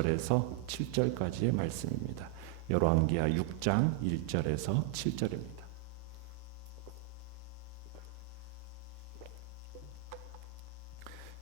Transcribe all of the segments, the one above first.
1절에서 7절까지의 말씀입니다. 열왕기하 6장 1절에서 7절입니다.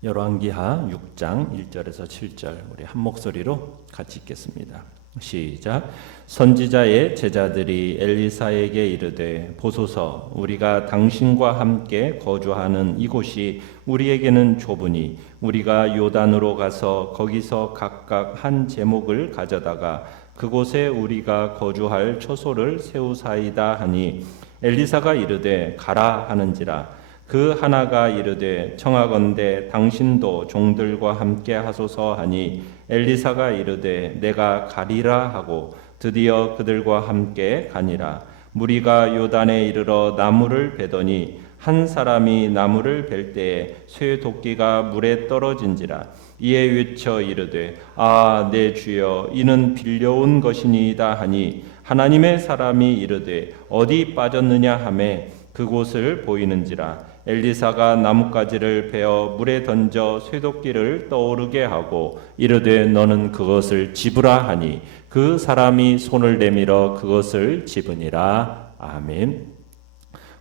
열왕기하 6장 1절에서 7절 우리 한 목소리로 같이 읽겠습니다. 시작. 선지자의 제자들이 엘리사에게 이르되 보소서 우리가 당신과 함께 거주하는 이곳이 우리에게는 좁으니 우리가 요단으로 가서 거기서 각각 한 제목을 가져다가 그곳에 우리가 거주할 초소를 세우사이다 하니 엘리사가 이르되 가라 하는지라. 그 하나가 이르되 청하건대 당신도 종들과 함께 하소서 하니 엘리사가 이르되 내가 가리라 하고 드디어 그들과 함께 가니라. 무리가 요단에 이르러 나무를 베더니 한 사람이 나무를 벨 때에 쇠 도끼가 물에 떨어진지라. 이에 외쳐 이르되 아 내 주여 이는 빌려온 것이니이다 하니 하나님의 사람이 이르되 어디 빠졌느냐 하매 그곳을 보이는지라. 엘리사가 나뭇가지를 베어 물에 던져 쇠도끼를 떠오르게 하고 이르되 너는 그것을 집으라 하니 그 사람이 손을 내밀어 그것을 집으니라. 아멘.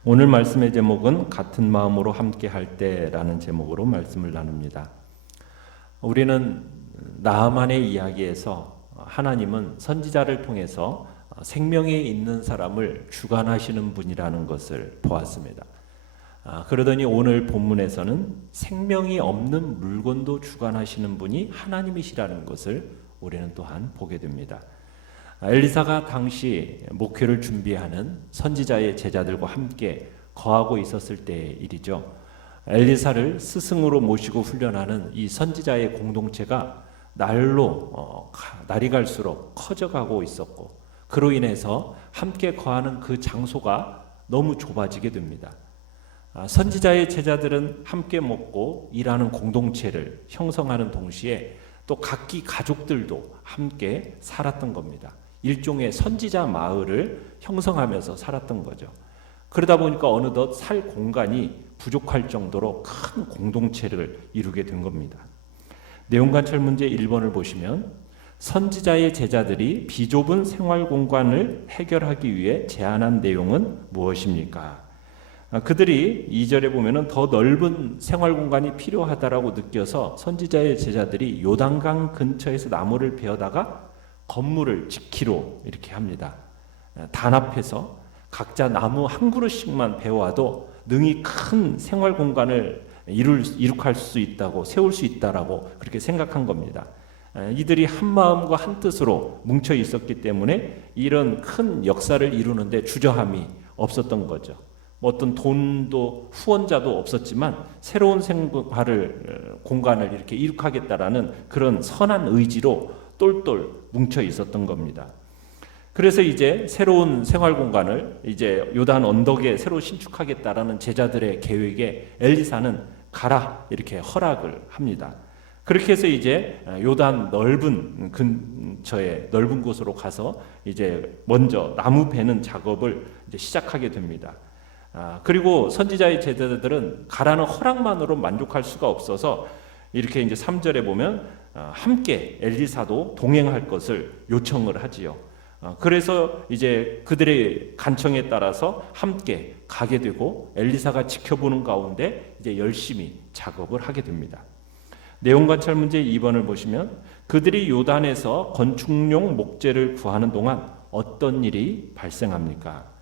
오늘 말씀의 제목은 같은 마음으로 함께 할 때라는 제목으로 말씀을 나눕니다. 우리는 나아만의 이야기에서 하나님은 선지자를 통해서 생명에 있는 사람을 주관하시는 분이라는 것을 보았습니다. 그러더니 오늘 본문에서는 생명이 없는 물건도 주관하시는 분이 하나님이시라는 것을 우리는 또한 보게 됩니다. 엘리사가 당시 목회를 준비하는 선지자의 제자들과 함께 거하고 있었을 때의 일이죠. 엘리사를 스승으로 모시고 훈련하는 이 선지자의 공동체가 날이 갈수록 커져가고 있었고 그로 인해서 함께 거하는 그 장소가 너무 좁아지게 됩니다. 선지자의 제자들은 함께 먹고 일하는 공동체를 형성하는 동시에 또 각기 가족들도 함께 살았던 겁니다. 일종의 선지자 마을을 형성하면서 살았던 거죠. 그러다 보니까 어느덧 살 공간이 부족할 정도로 큰 공동체를 이루게 된 겁니다. 내용관찰 문제 1번을 보시면 선지자의 제자들이 비좁은 생활 공간을 해결하기 위해 제안한 내용은 무엇입니까? 그들이 2절에 보면은 더 넓은 생활 공간이 필요하다라고 느껴서 선지자의 제자들이 요단강 근처에서 나무를 베어다가 건물을 짓기로 이렇게 합니다. 단합해서 각자 나무 한 그루씩만 베어와도 능히 큰 생활 공간을 이룩할 수 있다고 세울 수 있다라고 그렇게 생각한 겁니다. 이들이 한 마음과 한 뜻으로 뭉쳐 있었기 때문에 이런 큰 역사를 이루는데 주저함이 없었던 거죠. 어떤 돈도 후원자도 없었지만 새로운 생활을 공간을 이렇게 이룩하겠다라는 그런 선한 의지로 똘똘 뭉쳐 있었던 겁니다. 그래서 이제 새로운 생활 공간을 이제 요단 언덕에 새로 신축하겠다라는 제자들의 계획에 엘리사는 가라 이렇게 허락을 합니다. 그렇게 해서 이제 요단 넓은 근처에 넓은 곳으로 가서 이제 먼저 나무 베는 작업을 이제 시작하게 됩니다. 그리고 선지자의 제자들은 가라는 허락만으로 만족할 수가 없어서 이렇게 이제 3절에 보면 함께 엘리사도 동행할 것을 요청을 하지요. 그래서 이제 그들의 간청에 따라서 함께 가게 되고 엘리사가 지켜보는 가운데 이제 열심히 작업을 하게 됩니다. 내용 관찰 문제 2번을 보시면 그들이 요단에서 건축용 목재를 구하는 동안 어떤 일이 발생합니까?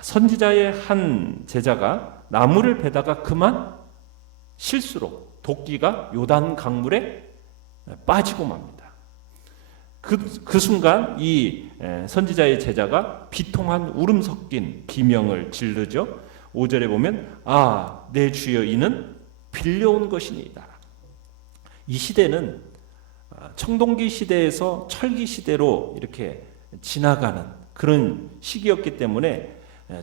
선지자의 한 제자가 나무를 베다가 그만 실수로 도끼가 요단 강물에 빠지고 맙니다. 그 순간 이 선지자의 제자가 비통한 울음 섞인 비명을 지르죠. 5절에 보면 아, 내 주여 이는 빌려온 것이니이다. 이 시대는 청동기 시대에서 철기 시대로 이렇게 지나가는 그런 시기였기 때문에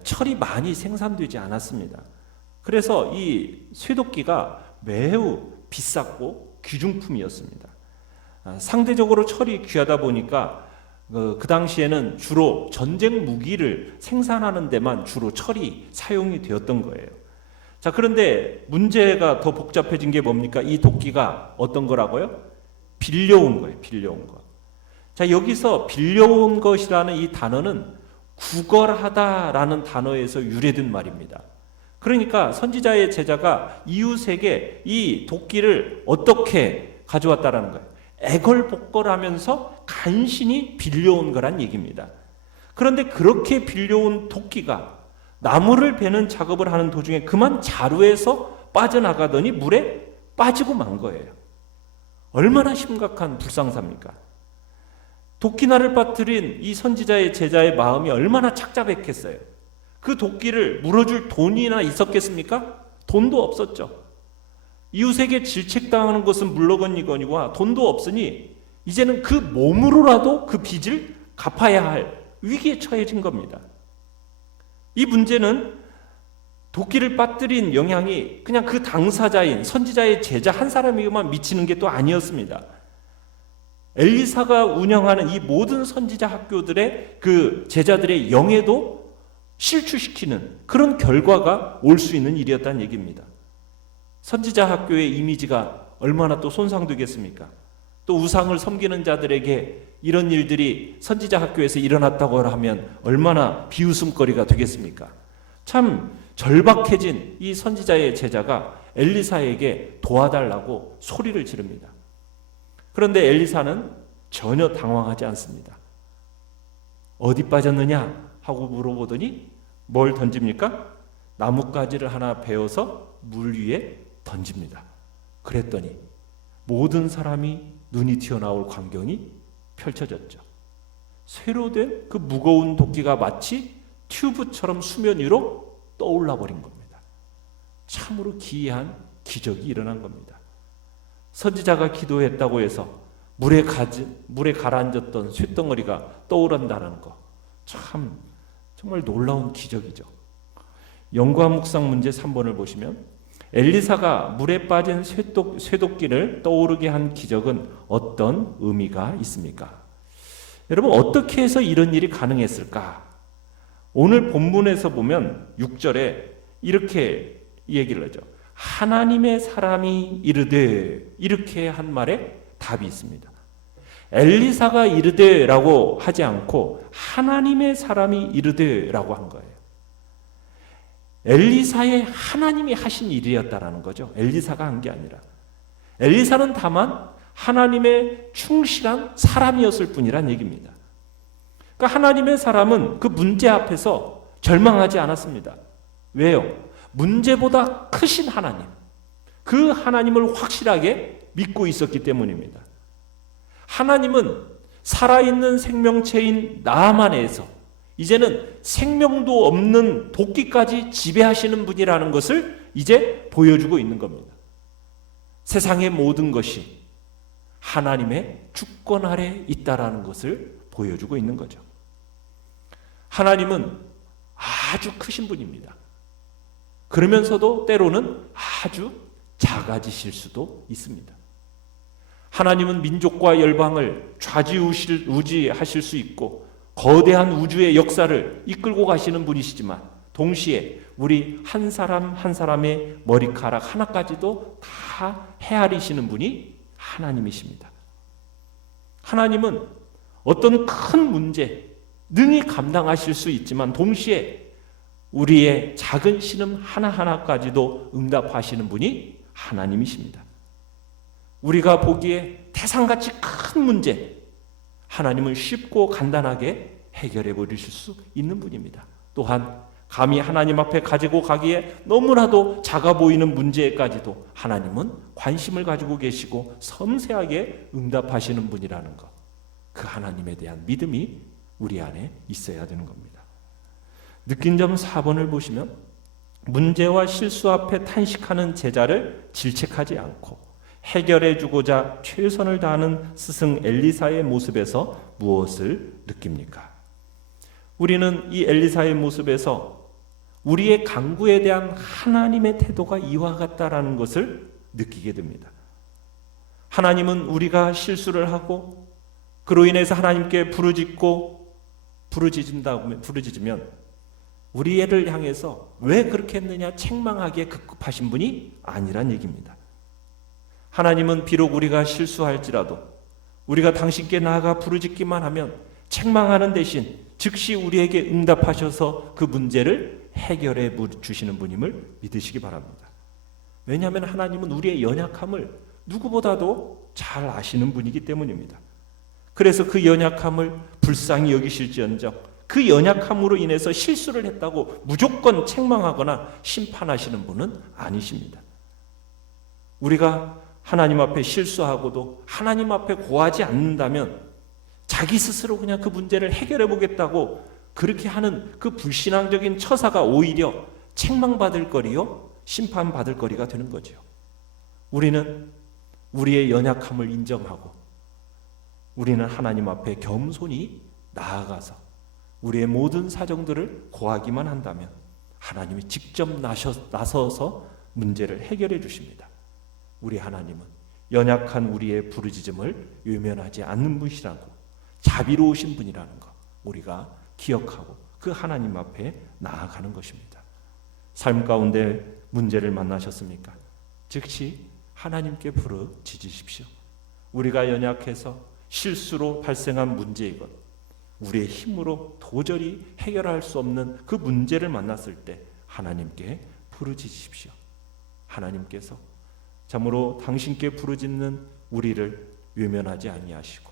철이 많이 생산되지 않았습니다. 그래서 이 쇠도끼가 매우 비쌌고 귀중품이었습니다. 상대적으로 철이 귀하다 보니까 그 당시에는 주로 전쟁 무기를 생산하는 데만 주로 철이 사용이 되었던 거예요. 그런데 문제가 더 복잡해진 게 뭡니까? 이 도끼가 어떤 거라고요? 빌려온 거예요. 빌려온 것. 자, 여기서 빌려온 것이라는 이 단어는 구걸하다라는 단어에서 유래된 말입니다. 그러니까 선지자의 제자가 이웃에게 이 도끼를 어떻게 가져왔다라는 거예요. 애걸복걸하면서 간신히 빌려온 거란 얘기입니다. 그런데 그렇게 빌려온 도끼가 나무를 베는 작업을 하는 도중에 그만 자루에서 빠져나가더니 물에 빠지고 만 거예요. 얼마나 심각한 불상사입니까? 도끼날을 빠뜨린 이 선지자의 제자의 마음이 얼마나 착잡했겠어요. 그 도끼를 물어줄 돈이나 있었겠습니까? 돈도 없었죠. 이웃에게 질책당하는 것은 물론이거니와 돈도 없으니 이제는 그 몸으로라도 그 빚을 갚아야 할 위기에 처해진 겁니다. 이 문제는 도끼를 빠뜨린 영향이 그냥 그 당사자인 선지자의 제자 한 사람에게만 미치는 게 또 아니었습니다. 엘리사가 운영하는 이 모든 선지자 학교들의 그 제자들의 영예도 실추시키는 그런 결과가 올 수 있는 일이었다는 얘기입니다. 선지자 학교의 이미지가 얼마나 또 손상되겠습니까? 또 우상을 섬기는 자들에게 이런 일들이 선지자 학교에서 일어났다고 하면 얼마나 비웃음거리가 되겠습니까? 참 절박해진 이 선지자의 제자가 엘리사에게 도와달라고 소리를 지릅니다. 그런데 엘리사는 전혀 당황하지 않습니다. 어디 빠졌느냐 하고 물어보더니 뭘 던집니까? 나뭇가지를 하나 베어서 물 위에 던집니다. 그랬더니 모든 사람이 눈이 튀어나올 광경이 펼쳐졌죠. 쇠로 된 그 무거운 도끼가 마치 튜브처럼 수면 위로 떠올라 버린 겁니다. 참으로 기이한 기적이 일어난 겁니다. 선지자가 기도했다고 해서 물에 가라앉았던 쇳덩어리가 떠오른다는 거, 참 정말 놀라운 기적이죠. 연구와 묵상 문제 3번을 보시면 엘리사가 물에 빠진 쇠도끼를 떠오르게 한 기적은 어떤 의미가 있습니까? 여러분, 어떻게 해서 이런 일이 가능했을까? 오늘 본문에서 보면 6절에 이렇게 얘기를 하죠. 하나님의 사람이 이르되, 이렇게 한 말에 답이 있습니다. 엘리사가 이르되라고 하지 않고 하나님의 사람이 이르되라고 한 거예요. 엘리사의 하나님이 하신 일이었다라는 거죠. 엘리사가 한 게 아니라. 엘리사는 다만 하나님의 충실한 사람이었을 뿐이란 얘기입니다. 그러니까 하나님의 사람은 그 문제 앞에서 절망하지 않았습니다. 왜요? 문제보다 크신 하나님, 그 하나님을 확실하게 믿고 있었기 때문입니다. 하나님은 살아있는 생명체인 나만에서 이제는 생명도 없는 도끼까지 지배하시는 분이라는 것을 이제 보여주고 있는 겁니다. 세상의 모든 것이 하나님의 주권 아래 있다라는 것을 보여주고 있는 거죠. 하나님은 아주 크신 분입니다. 그러면서도 때로는 아주 작아지실 수도 있습니다. 하나님은 민족과 열방을 좌지우지하실 수 있고 거대한 우주의 역사를 이끌고 가시는 분이시지만 동시에 우리 한 사람 한 사람의 머리카락 하나까지도 다 헤아리시는 분이 하나님이십니다. 하나님은 어떤 큰 문제 능히 감당하실 수 있지만 동시에 우리의 작은 신음 하나하나까지도 응답하시는 분이 하나님이십니다. 우리가 보기에 태산같이 큰 문제, 하나님은 쉽고 간단하게 해결해 버리실 수 있는 분입니다. 또한 감히 하나님 앞에 가지고 가기에 너무나도 작아 보이는 문제까지도 하나님은 관심을 가지고 계시고 섬세하게 응답하시는 분이라는 것, 그 하나님에 대한 믿음이 우리 안에 있어야 되는 겁니다. 느낀 점 4번을 보시면 문제와 실수 앞에 탄식하는 제자를 질책하지 않고 해결해 주고자 최선을 다하는 스승 엘리사의 모습에서 무엇을 느낍니까? 우리는 이 엘리사의 모습에서 우리의 간구에 대한 하나님의 태도가 이와 같다라는 것을 느끼게 됩니다. 하나님은 우리가 실수를 하고 그로 인해서 하나님께 부르짖으면 우리를 향해서 왜 그렇게 했느냐 책망하기에 급급하신 분이 아니란 얘기입니다. 하나님은 비록 우리가 실수할지라도 우리가 당신께 나아가 부르짖기만 하면 책망하는 대신 즉시 우리에게 응답하셔서 그 문제를 해결해 주시는 분임을 믿으시기 바랍니다. 왜냐하면 하나님은 우리의 연약함을 누구보다도 잘 아시는 분이기 때문입니다. 그래서 그 연약함을 불쌍히 여기실지언정 그 연약함으로 인해서 실수를 했다고 무조건 책망하거나 심판하시는 분은 아니십니다. 우리가 하나님 앞에 실수하고도 하나님 앞에 고하지 않는다면 자기 스스로 그냥 그 문제를 해결해 보겠다고 그렇게 하는 그 불신앙적인 처사가 오히려 책망받을 거리요 심판받을 거리가 되는 거죠. 우리는 우리의 연약함을 인정하고 우리는 하나님 앞에 겸손히 나아가서 우리의 모든 사정들을 고하기만 한다면 하나님이 직접 나서서 문제를 해결해 주십니다. 우리 하나님은 연약한 우리의 부르짖음을 외면하지 않는 분이라고 자비로우신 분이라는 것 우리가 기억하고 그 하나님 앞에 나아가는 것입니다. 삶 가운데 문제를 만나셨습니까? 즉시 하나님께 부르짖으십시오. 우리가 연약해서 실수로 발생한 문제이건 우리의 힘으로 도저히 해결할 수 없는 그 문제를 만났을 때 하나님께 부르짖으십시오. 하나님께서 참으로 당신께 부르짖는 우리를 외면하지 아니하시고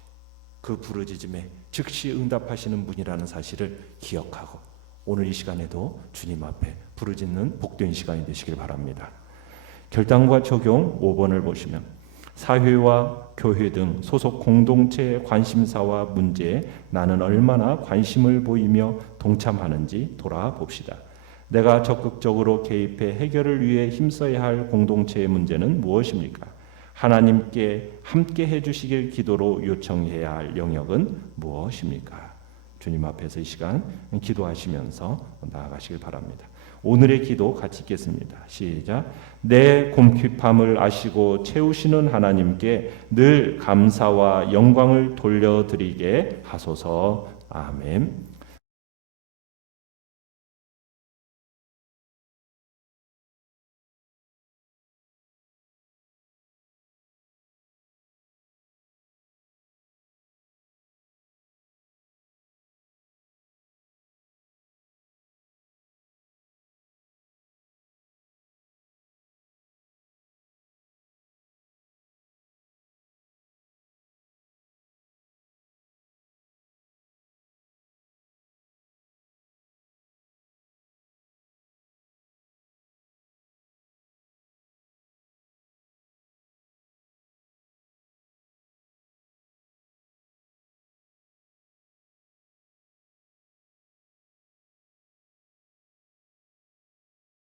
그 부르짖음에 즉시 응답하시는 분이라는 사실을 기억하고 오늘 이 시간에도 주님 앞에 부르짖는 복된 시간이 되시길 바랍니다. 결단과 적용 5번을 보시면 사회와 교회 등 소속 공동체의 관심사와 문제에 나는 얼마나 관심을 보이며 동참하는지 돌아봅시다. 내가 적극적으로 개입해 해결을 위해 힘써야 할 공동체의 문제는 무엇입니까? 하나님께 함께 해주시길 기도로 요청해야 할 영역은 무엇입니까? 주님 앞에서 이 시간 기도하시면서 나아가시길 바랍니다. 오늘의 기도 같이 읽겠습니다. 시작. 내 곰핍함을 아시고 채우시는 하나님께 늘 감사와 영광을 돌려드리게 하소서. 아멘.